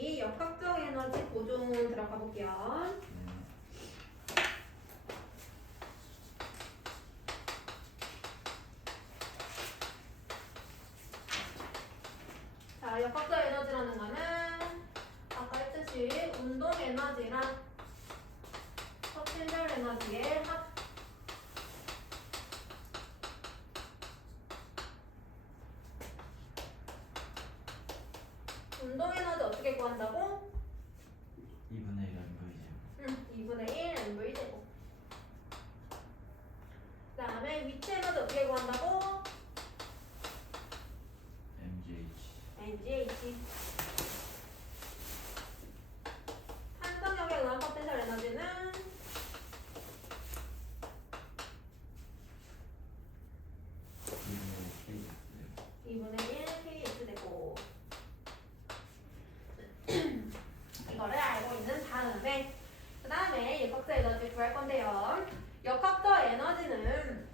우리 역학적 에너지 보존 들어가 볼게요. 자, 역학적 에너지라는 거는 아까 했듯이 운동 에너지랑 potential 에너지의 합. 운동 에너지 어떻게 구한다고? 2분의 1 mv죠. 2분의 1 mv 제곱. 그 다음에 위치 에너지 어떻게 구한다고? mgh. 탄성력에 의한 포텐셜 에너지는 2분의 1 kx 되고. 이거를 알고 있는 다음에 그 다음에 역학적 에너지 구할 건데요. 역학적 에너지는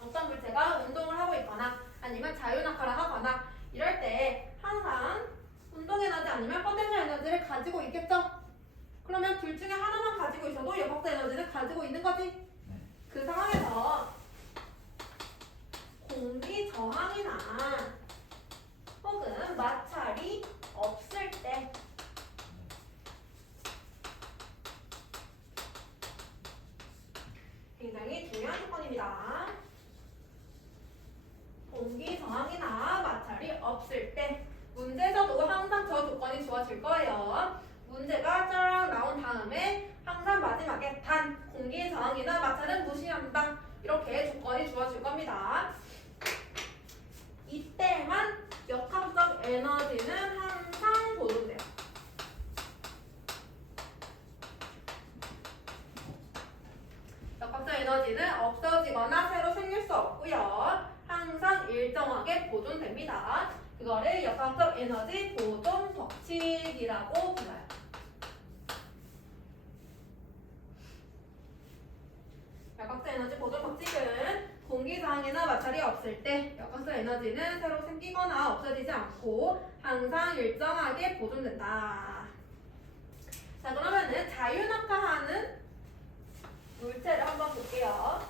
어떤 물체가 운동을 하고 있거나 아니면 자유낙하를 하거나 이럴 때 항상 운동 에너지 아니면 포텐셜 에너지를 가지고 있겠죠? 그러면 둘 중에 하나만 가지고 있어도 역학적 에너지를 가지고 있는 거지? 네. 그 상황에서 공기 저항이나 혹은 마찰이 없을 때 굉장히 중요한 조건입니다. 공기 저항이나 마찰이 없을 때 문제에서도 항상 저 조건이 주어질 거예요. 문제가 쫙 나온 다음에 항상 마지막에 단 공기 저항이나 마찰은 무시한다. 이렇게 조건이 주어질 겁니다. 이때만 역학적 에너지는 항상 보존돼요. 역학적 에너지는 없어지거나 새로 생길 수 없고요. 항상 일정하게 보존됩니다. 그거를 역학적 에너지 보존 법칙이라고 불러요. 역학적 에너지 보존 법칙은 공기 저항이나 마찰이 없을 때 역학적 에너지는 새로 생기거나 없어지지 않고 항상 일정하게 보존된다. 자, 그러면은 자유낙하하는 물체를 한번 볼게요.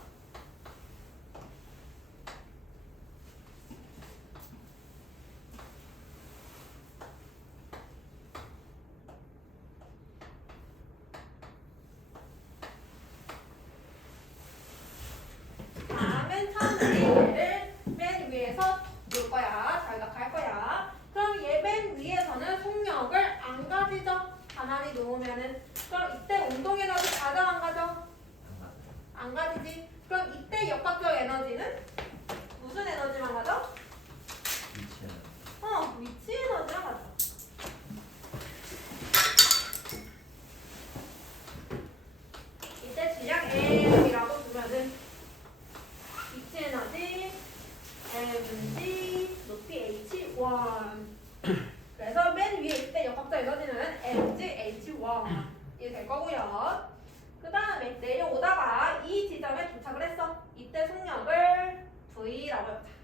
자, 맨 처음에 얘를 맨 위에서 놓을 거야. 자유낙하할 거야. 그럼 얘 맨 위에서는 속력을 안 가지죠? 가만히 놓으면은. 그럼 이때 운동 에너지 가져 안 가져? 안 가지지. 그럼 이때 역학적 에너지는 무슨 에너지만 가져? 위치 에너지만 가져. 이때 질량 M이라고 두면은 위치 에너지 mg 높이 h1. 그래서 맨 위에 있을 때 역학적 에너지는 mg h1 이게 될 거고요. 그 다음에 내려오다가 이 지점에 도착을 했어. 이때 속력을 V라고 해보자.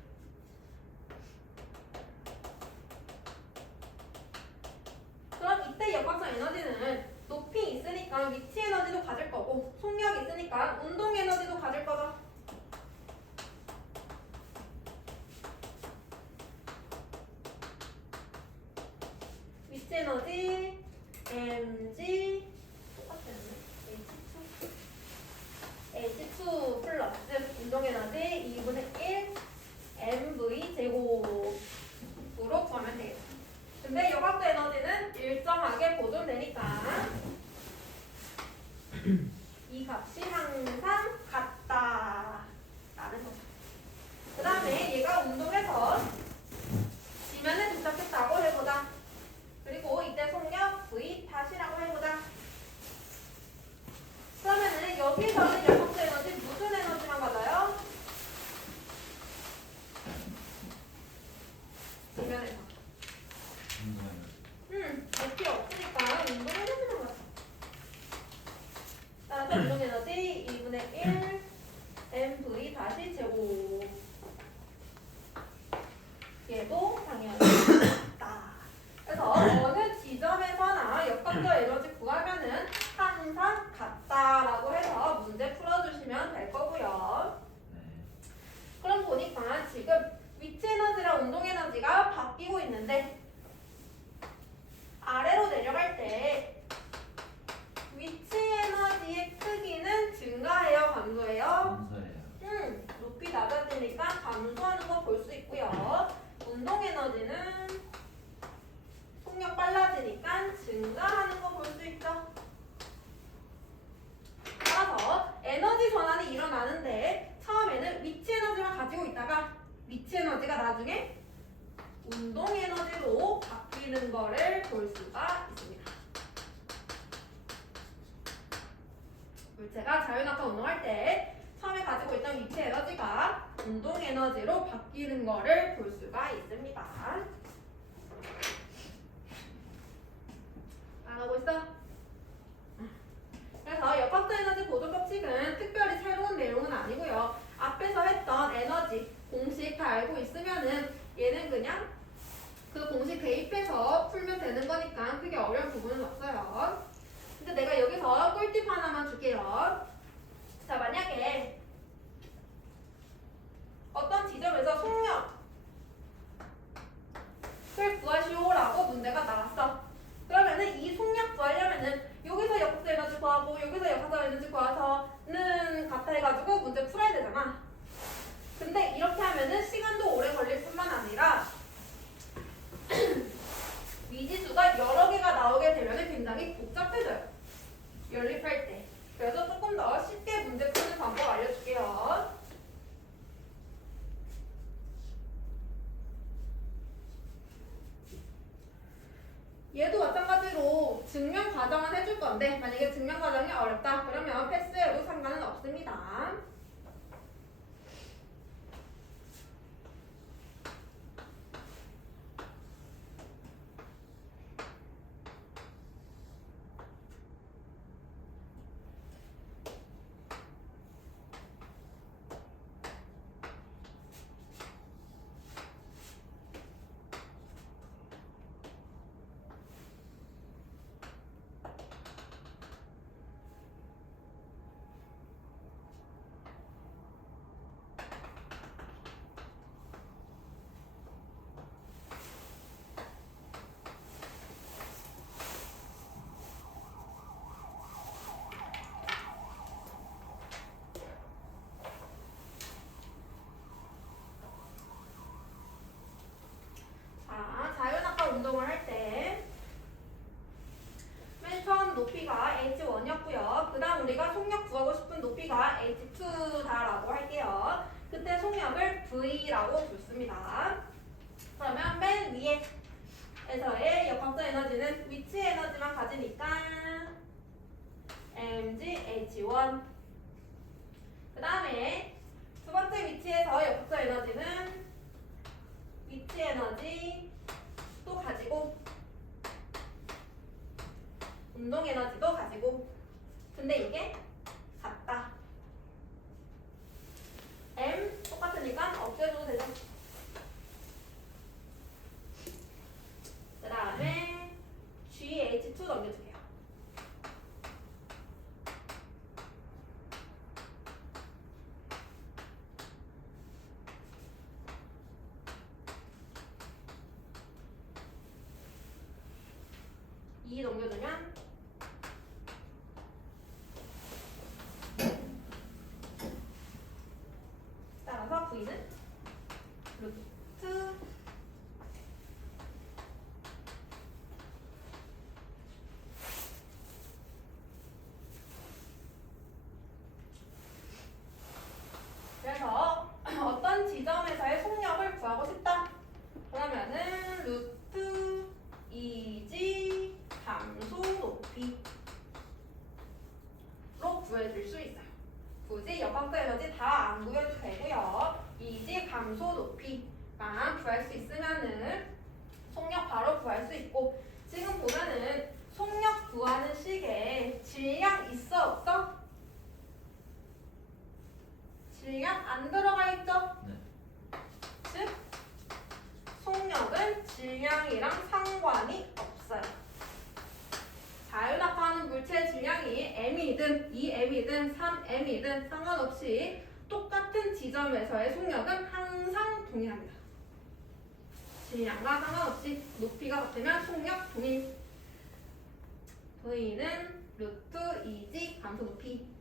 그럼 이때 역학적 에너지는 높이 있으니까 위치 에너지도 가질 거고 속력 있으니까 운동 에너지도 가질 거죠. 위치 에너지 mg H2 플러스 운동 에너지 2분의 1 mv 제곱으로 구하면 되겠다. 근데 역학적 에너지는 일정하게 보존되니까 이 값이 항상 같다 라는 거죠. 그 다음에 얘가 운동해서 지면에 도착했다고 해보자. 그리고 이때 속력 V 다시라고 해보자. 어느 지점에서나 역학적 에너지 구하면은 항상 같다라고 해서 문제 풀어주시면 될 거고요. 네. 그럼 보니까 지금 위치 에너지랑 운동 에너지가 바뀌고 있는데 아래로 내려갈 때 위치 에너지의 크기는 증가해요, 감소해요? 감소해요. 높이 낮아지니까 감소하는 거 볼 수 있고요. 운동 에너지는 속력 빨라지니까 증가하는 거 볼 수 있죠. 따라서 에너지 전환이 일어나는데 처음에는 위치 에너지만 가지고 있다가 위치 에너지가 나중에 운동 에너지로 바뀌는 거를 볼 수가 있습니다. 물체가 자유낙하 운동할 때 처음에 가지고 있던 위치 에너지가 운동 에너지로 바뀌는 거를 볼 수가 있습니다. 알아보고 있어? 그래서 역학적 에너지 보존 법칙은 특별히 새로운 내용은 아니고요. 앞에서 했던 에너지 공식 다 알고 있으면은 얘는 그냥 그 공식 대입해서 풀면 되는 거니까 크게 어려운 부분은 없어요. 근데 내가 여기서 꿀팁 하나만 줄게요. 자, 만약에 어떤 지점에서 속력을 구하시오라고 문제가 나왔어. 그러면은 이 속력 구하려면은 여기서 역학적 에너지 구하고 여기서 역학적 에너지 구해서는 같아 해가지고 문제 풀어야 되잖아. 근데 이렇게 하면은 시간도 오래 걸릴 뿐만 아니라 미지수가 여러 개가 나오게 되면 굉장히 복잡해져요. 연립할 때. 그래서 조금 더 쉽게 문제 푸는 방법 알려줄게요. 얘도 마찬가지로 증명 과정은 해줄 건데 만약에 증명 과정이 어렵다 그러면 패스해도 상관은 없습니다. 자, 자유낙하 운동을 할 때 맨 처음 높이가 H1이었고요. 그 다음 우리가 속력 구하고 싶은 높이가 H2다라고 할게요. 그때 속력을 V라고 줬습니다. 그러면 맨 위에서의 역학적 에너지는 위치 에너지만 가지니까 mgh1. 그 다음에 두 번째 위치에서 역학적 에너지는 위치 에너지 또 가지고 운동 에너지도 가지고 근데 이게 같다. m 똑같으니까 없애줘도 되죠. 그 다음에 gh2 넘겨줄게요. 이 넘겨주면 따라서 V는 루트 2g 함수 높이로 구해줄 수 있어요. 굳이 역학적 에너지 다 안 구해도 되고요. 2g 감소 높이만 구할 수 있으면은 속력 바로 구할 수 있고, 지금 보면은 속력 구하는 식에 질량 있어 없어? 질량 안 들어가 있죠? 네. 즉 속력은 질량이랑 상관이 없어. 물체의 질량이 m이든 2m이든 3m이든 상관없이 똑같은 지점에서의 속력은 항상 동일합니다. 질량과 상관없이 높이가 같으면 속력 동일. V는 루트 2g 감소 높이.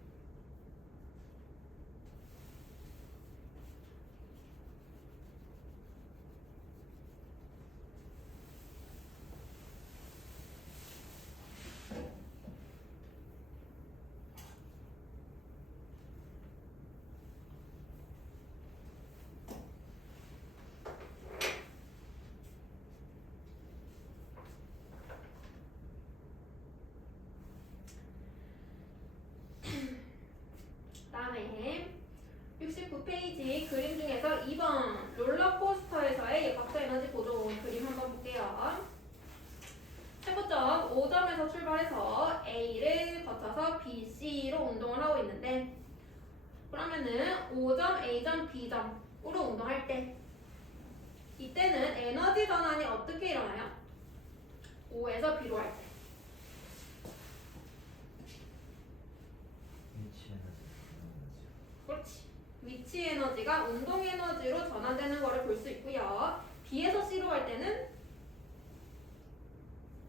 다음에 69페이지 그림 중에서 2번 롤러코스터에서의 역학적 에너지 보존 그림 한번 볼게요. 최고점 5점에서 출발해서 A를 거쳐서 B, C로 운동을 하고 있는데 그러면은 5점, A점, B점으로 운동할 때 이때는 에너지 전환이 어떻게 일어나요? O에서 B로 할 때. 위치 에너지. 그렇지. 위치 에너지가 운동 에너지로 전환되는 거를 볼 수 있고요. B에서 C로 갈 때는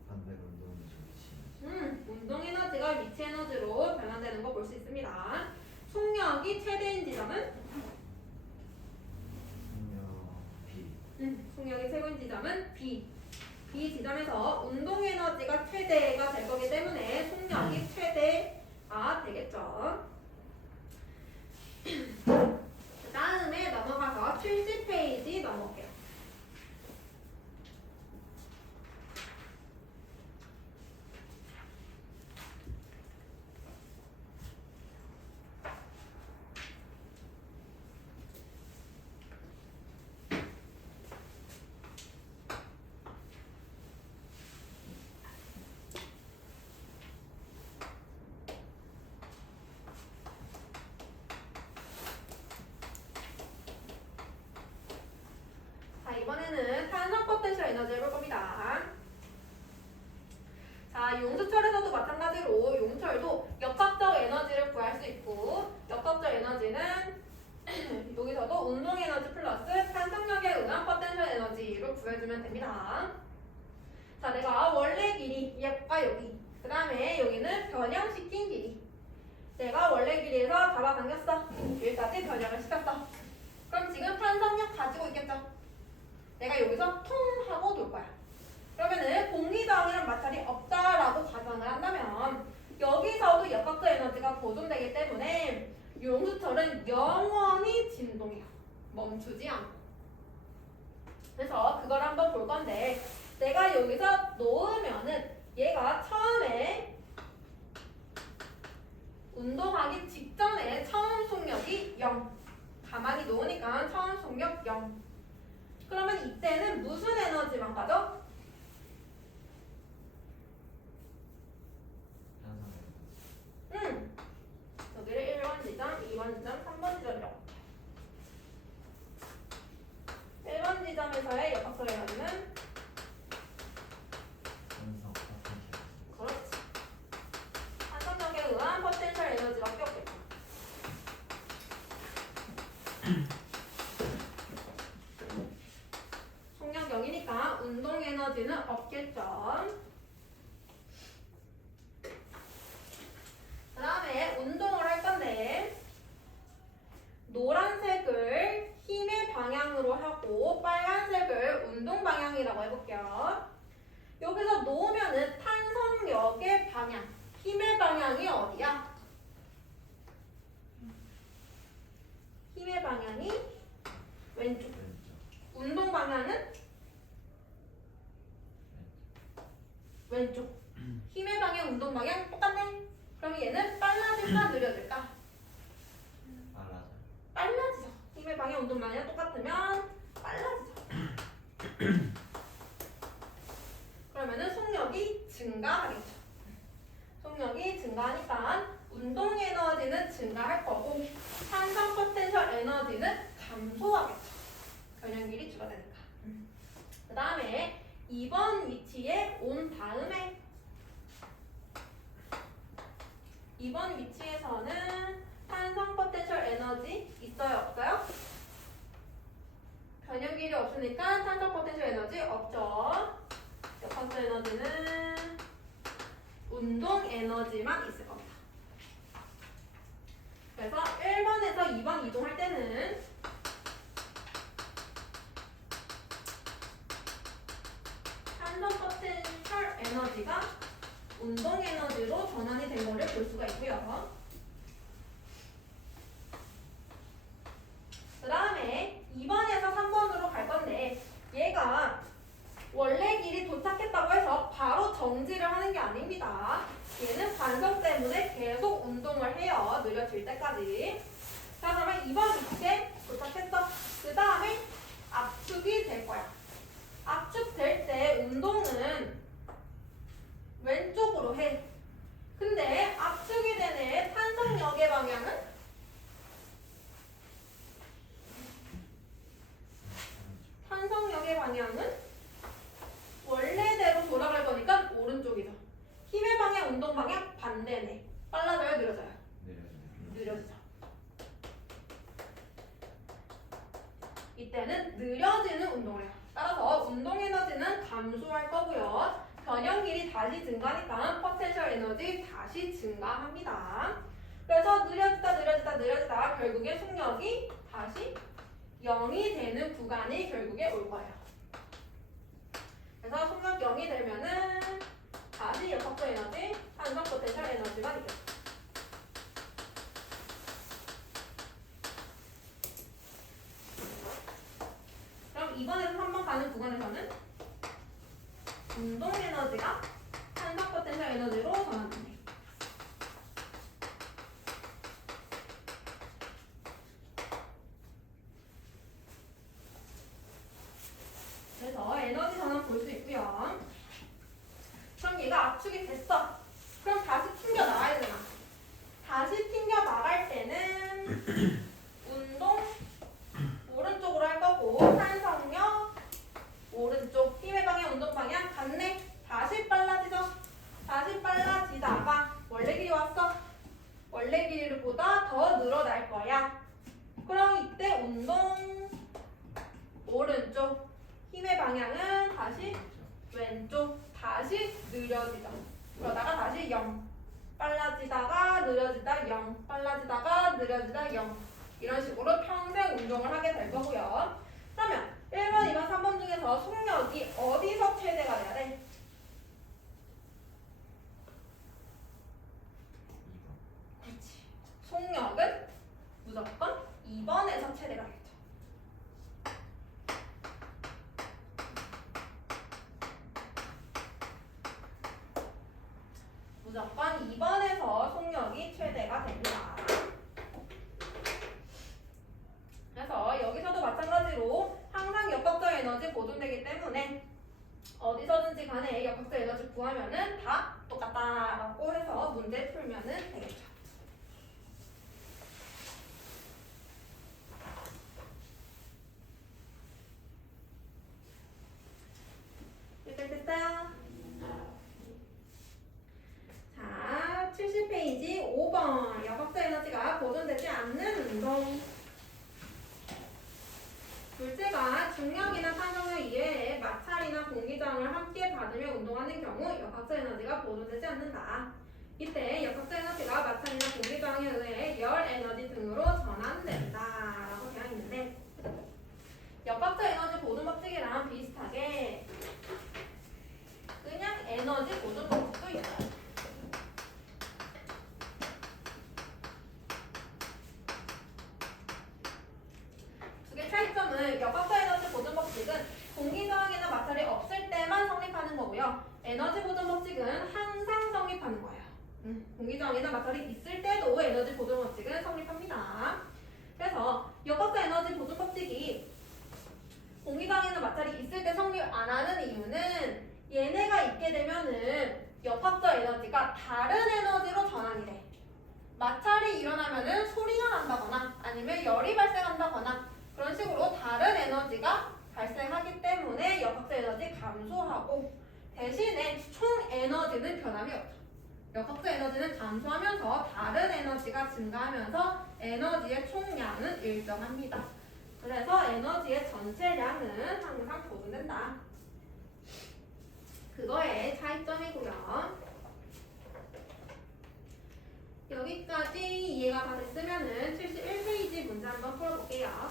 반대로 운동 위치 에너지. 운동 에너지가 위치 에너지로 변환되는 거 볼 수 있습니다. 속력이 최대인 지점은? 속력이 최고인 지점은 B. B 지점에서 운동 에너지가 최대가 될 거기 때문에 속력이 최대가 되겠죠. 그 다음에 넘어가서 70페이지 넘어올게요. 이번에는 탄성 포텐셜 에너지를 볼 겁니다. 자, 용수철에서도 마찬가지로 용철도 역학적 에너지를 구할 수 있고 역학적 에너지는 여기서도 운동 에너지 플러스 탄성력에 의한 포텐셜 에너지로 구해주면 됩니다. 자, 내가 원래 길이 얘가 여기 그 다음에 여기는 변형시킨 길이 내가 원래 길이에서 잡아당겼어. 여기까지 변형을 시켰어. 그럼 지금 탄성력 가지고 있겠죠? 내가 여기서 통 하고 돌 거야. 그러면은 공기저항이란 마찰이 없다라고 가정을 한다면 여기서도 역학적 에너지가 보존되기 때문에 용수철은 영원히 진동해요. 멈추지 않고. 그래서 그걸 한번 볼 건데 내가 여기서 놓으면은 얘가 처음에 운동하기 직전에 처음 속력이 0. 가만히 놓으니까 처음 속력 0. 그러면 이때는 무슨 에너지만 가죠? 여기를 1번 지점, 2번 지점, 3번 지점이라고. 1번 지점에서의 역학적 에너지는 탄성 포텐셜. 그렇지. 탄성력에 의한 포텐셜 에너지밖에 없겠다. 속력 0이니까 운동 에너지는 없겠죠. 그 다음에 운동을 할 건데 노란색을 힘의 방향으로 하고 빨간색을 운동 방향이라고 해볼게요. 여기서 놓으면은 탄성력의 방향, 힘의 방향이 어디야? 힘의 방향이 왼쪽. 운동 방향은 왼쪽. 힘의 방향, 운동 방향 똑같네. 그럼 얘는 빨라질까 느려질까? 빨라져. 빨라지죠. 힘의 방향, 운동 방향 똑같으면 빨라지죠. 그러면은 속력이 증가하겠죠. 속력이 증가하니까 운동 에너지는 증가할 거고 탄성 포텐셜 에너지는 감소하겠죠. 변형길이 줄어드니까. 그 다음에 2번 위치에 온 다음에 2번 위치에서는 탄성 포텐셜 에너지 있어요? 없어요? 변형 길이 없으니까 탄성 포텐셜 에너지 없죠. 역학적 에너지는 운동 에너지만 있을 겁니다. 그래서 1번에서 2번 이동할 때는 탄성 포텐셜 에너지가 운동 에너지로 전환이 된 거를 볼 수가 있고요. 그 다음에 2번에서 3번으로 갈 건데 얘가 원래 길이 도착했다고 해서 바로 정지를 하는 게 아닙니다. 얘는 반성 때문에 계속 운동을 해요. 느려질 때까지. 자, 그러면 2번 위치에 도착했어. 그 다음에 압축이 될 거야. 압축될 때 운동은 왼쪽으로 해. 근데 압축이 되는 탄성역의 방향은 탄성역의 방향은 원래대로 돌아갈 거니까 오른쪽이죠. 힘의 방향, 운동 방향 반대네. 빨라져요, 느려져요? 느려지죠. 이때는 느려지는 운동을 해요. 따라서 운동 에너지는 감소할 거고요. 변형 길이 다시 증가하니까 포텐셜 에너지 다시 증가합니다. 그래서 느려지다 결국에 속력이 다시 0이 되는 구간이 결국에 올 거예요. 그래서 속력 0이 되면은 다시 역학적 에너지, 탄성 포텐셜 에너지만 있겠죠. 그럼 2번에서 3번 가는 구간에서는 운동 에너지가 탄성 포텐셜 에너지로 전환됩니다. 그래서 에너지 전환 볼 수 있고요. 그럼 얘가 압축이 됐어. 그럼 다시 튕겨 나가야 되나? 다시 튕겨 나갈 때는 운동 오른쪽으로 할 거고 탄성력 오른쪽 힘의 방향 운동 방향 같네. 다시 빨라지죠. 다시 빨라지다가 원래 길이 왔어. 원래 길이보다 더 늘어날 거야. 그럼 이때 운동 오른쪽 힘의 방향은 다시 왼쪽 다시 느려지죠. 그러다가 다시 0 빨라지다가 느려지다 0 빨라지다가 느려지다 0 이런 식으로 평생 운동을 하게 될 거고요. 그러면 1번, 2번, 3번 중에서 속력이 어디서 최대가 돼야 돼? 2번. 그렇지. 속력은 무조건 2번에서 최대가 되겠죠. 무조건 2번에서 속력이 최대가 됩니다. 그래서 여기서도 마찬가지로 항상 역학적 에너지 보존되기 때문에 어디서든지 간에 역학적 에너지 구하면은 다 똑같다라고 해서 문제 풀면은 되겠죠. 됐어요? 자, 70페이지 5번 역학적 에너지가 보존되지 않는 운동. 둘째가 중력이나 탄성력 이외에 마찰이나 공기저항을 함께 받으며 운동하는 경우 역학적 에너지가 보존되지 않는다. 이때 역학적 에너지가 마찰이나 공기저항에 의해 열 에너지 등으로 전환된다 라고 되어 있는데 역학적 에너지 보존 법칙이랑 비슷하게 그냥 에너지 보존 법칙도 있어요. 두 개 차이점은 역학적 에너지 보존 법칙은 공기 저항이나 마찰이 없을 때만 성립하는 거고요. 에너지 보존 법칙은 항상 성립하는 거예요. 공기 저항이나 마찰이 있을 때도 에너지 보존 법칙은 성립합니다. 그래서 역학적 에너지 보존 법칙이 공기 저항이나 마찰이 있을 때 성립 안 하는 이유는 얘네가 있게 되면은 역학적 에너지가 다른 에너지로 전환이 돼. 마찰이 일어나면은 소리가 난다거나 아니면 열이 발생한다거나 그런 식으로 다른 에너지가 발생하기 때문에 역학적 에너지 감소하고 대신에 총 에너지는 변함이 없죠. 역학적 에너지는 감소하면서 다른 에너지가 증가하면서 에너지의 총량은 일정합니다. 그래서 에너지의 전체량은 항상 보존된다. 그거의 차이점이고요. 여기까지 이해가 다 됐으면은 71페이지 문제 한번 풀어볼게요.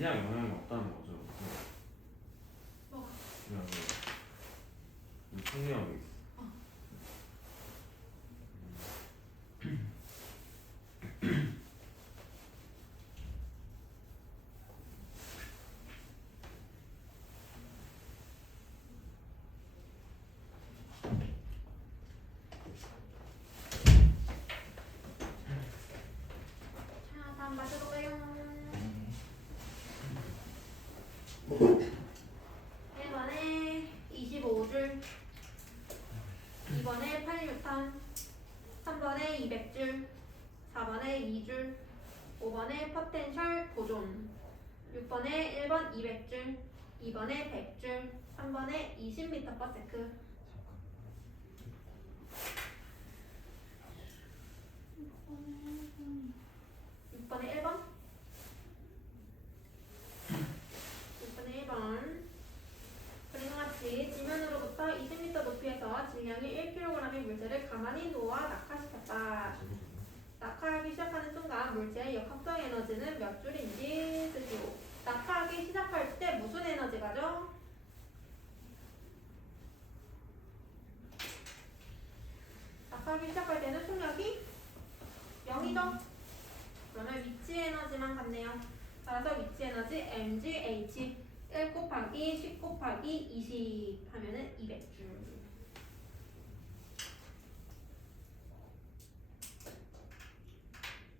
질량 영향이 없다는 거죠. 뭐가? 그냥 이 풍력이 있어. 자, 다음 맞춰볼까요? 네. 1번에 25줄, 2번에 8뉴턴, 3번에 200줄, 4번에 2줄, 5번에 포텐셜 보존, 6번에 1번 200줄, 2번에 100줄, 3번에 20m/s. 6번에 1번? 6번에 1번. 그리고 같이 지면으로부터 20m 높이에서 질량이 1kg의 물체를 가만히 놓아 낙하시켰다. 낙하하기 시작하는 순간 물체의 역학적 에너지는 몇 줄인지 쓰시오. 낙하하기 시작할 때 무슨 에너지가 죠? 낙하하기 시작할 때는 속력이 0이죠? 그러면 위치 에너지만 같네요. 따라서 위치 에너지 mgh 1 곱하기 10 곱하기 20 하면은 200줄.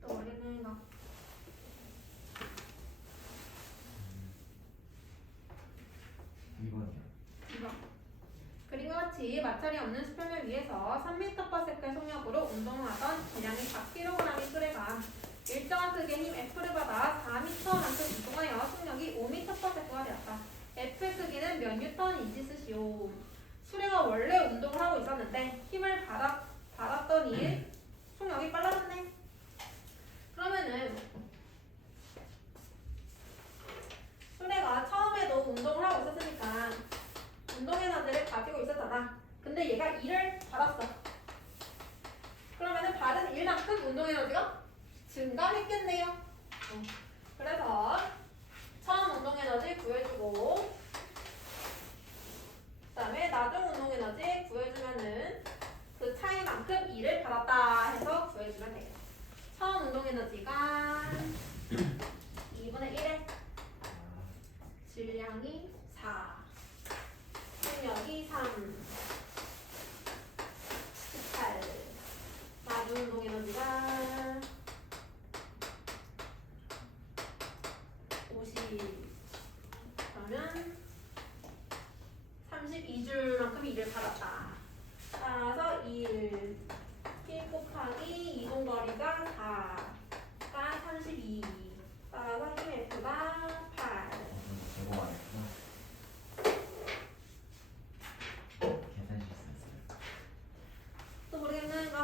또 어렵는 거. 2번이요. 2번. 그리고 같이 마찰이 없는 수평을 위해서 3m/s의 속력으로 운동하던 질량이 4kg의 수레가 일정한 크기의 힘 F를 받아 4m만큼 이동하여 속력이 5m/s가 되었다. F의 크기는 몇 뉴턴인지 쓰시오. 수레가 원래 운동을 하고 있었는데 힘을 받았더니 속력이 빨라졌네. 그러면은 수레가 처음에도 운동을 하고 있었으니까 운동 에너지를 가지고 있었잖아. 근데 얘가 1을 받았어. 그러면은 받은 1만큼 운동 에너지가 증가했겠네요. 그래서 처음 운동 에너지 구해주고 그다음에 나중 운동 에너지 구해주면은 그 차이만큼 2를 받았다 해서 구해주면 되겠다. 처음 운동 에너지가 2분의 1에 질량이 4, 속력이 3, 18. 나중 운동 에너지가 50. 그러면 32줄만큼 2를 받았다. 따라서 1 곱하기 이동거리가 4가 32. 따라서 힘 F가 8. 제곱 안 했구나. 계산 실수했어요. 또 모르겠는 거.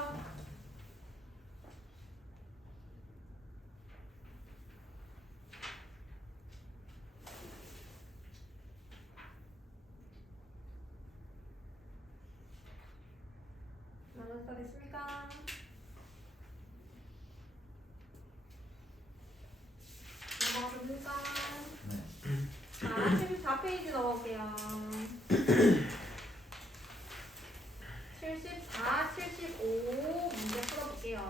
나눠서 됐습니까? 넘어가십니까? 네. 자, 74페이지 넘어올게요. 74, 75 문제 풀어볼게요.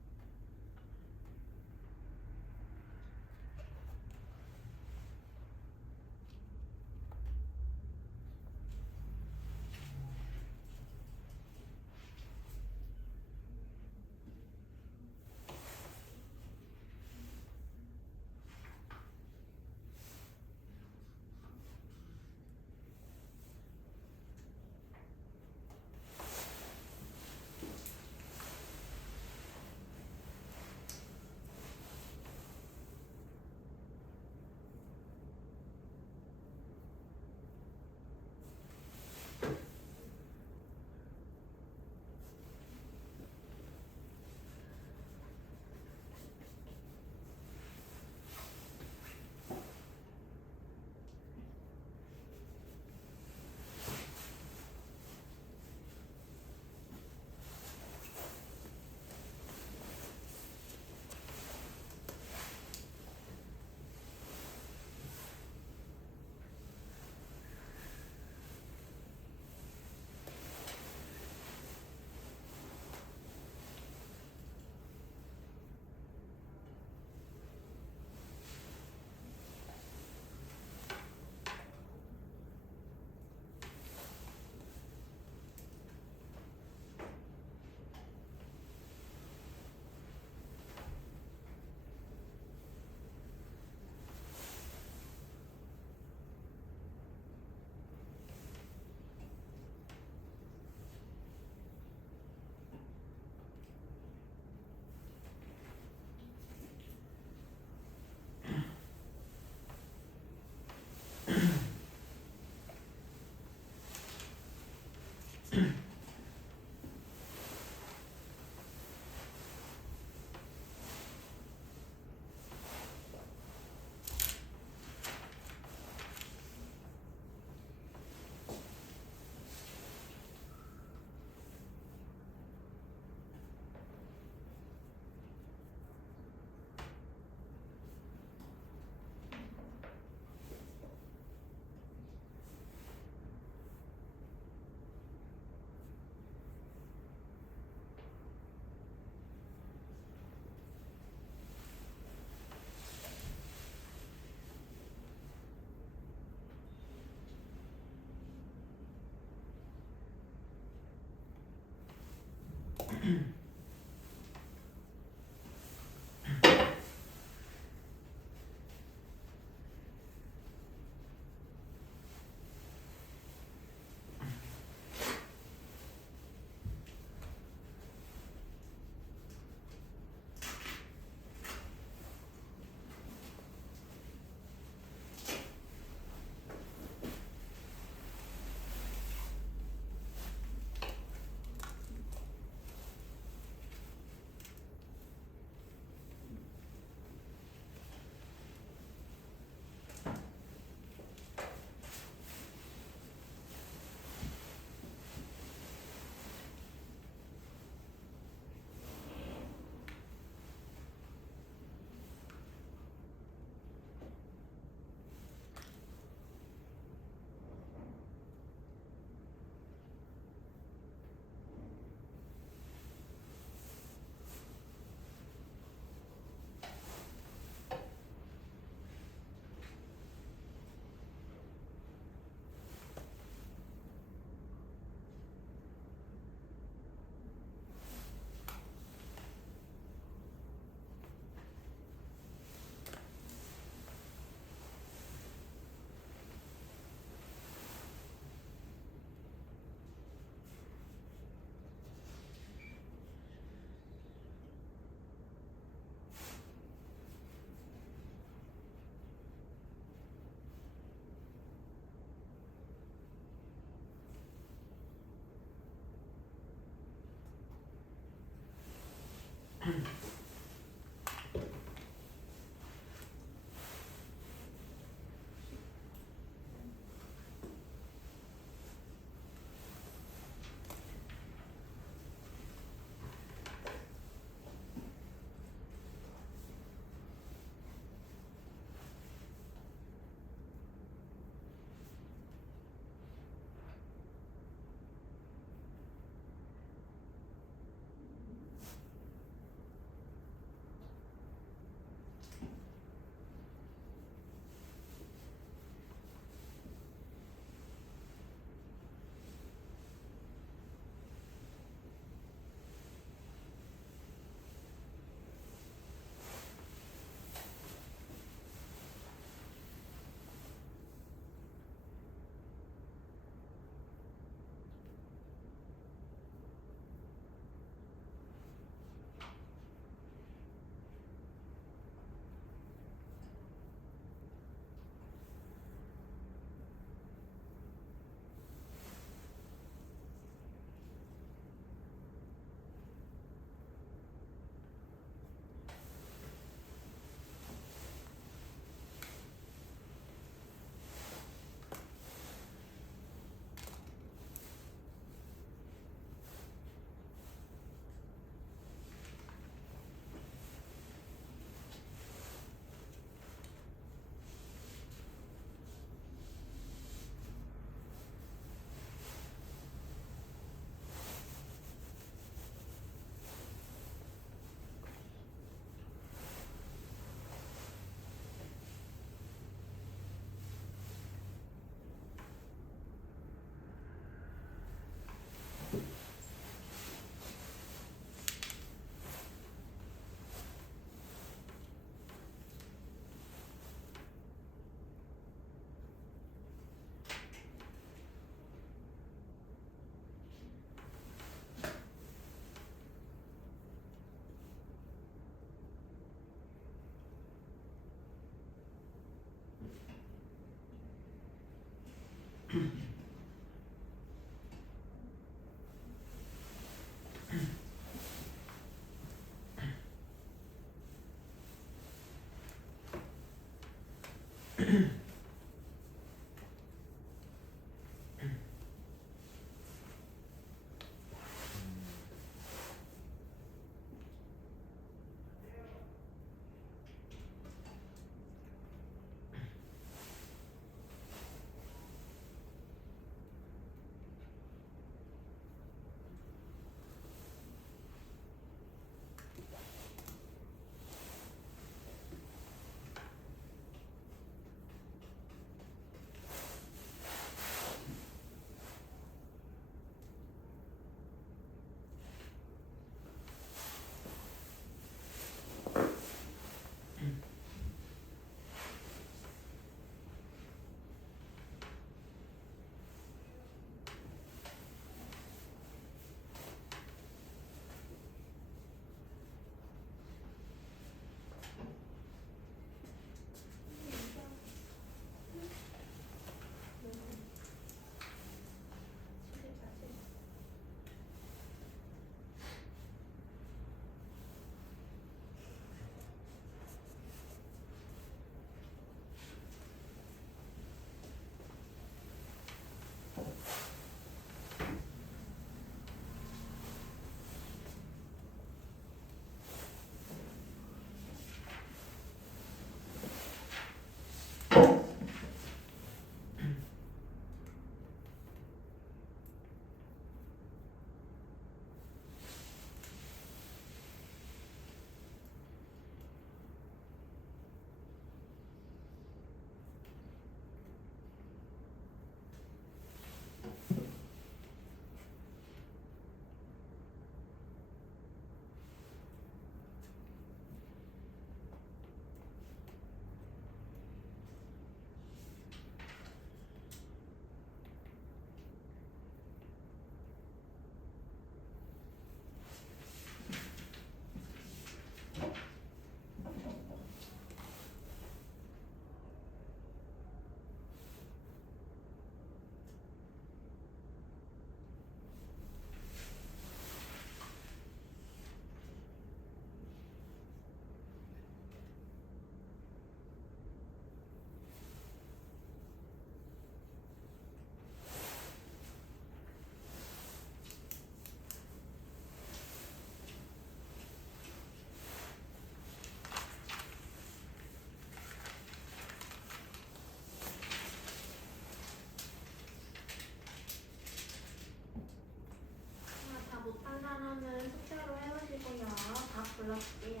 불러볼게요.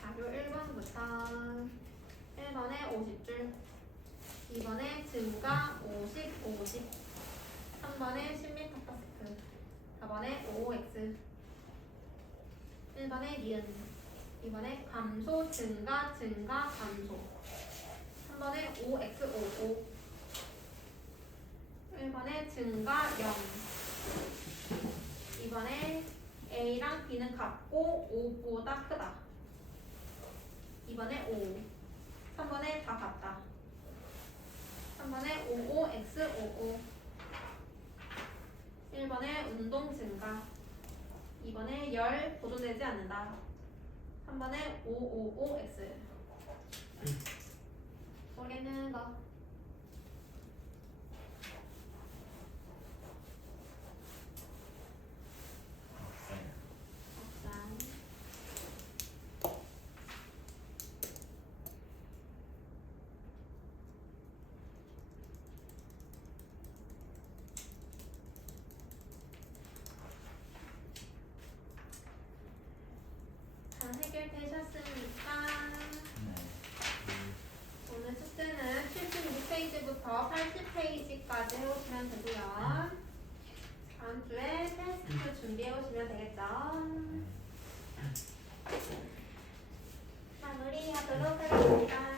자료 1번부터 1번에 50줄, 2번에 증가 50, 50, 3번에 10m/s, 4번에 5x, 1번에 니은, 2번에 감소, 증가, 증가, 감소, 3번에 5x, 55, 1번에 증가 0, 2번에 A랑 B는 같고 5보다 크다, 2번에 5, 3번에 다 같다, 3번에 55x 55, 1번에 운동 증가, 2번에 열 보존되지 않는다, 3번에 555x. 모르겠는 거. 없어요. 짠. 다 해결되셨습니까? 네. 오늘 숙제는 76페이지부터 80페이지까지 해오시면 되고요. 다음 주에 테스트 준비해 오시면 되겠죠? 마무리하도록 하겠습니다.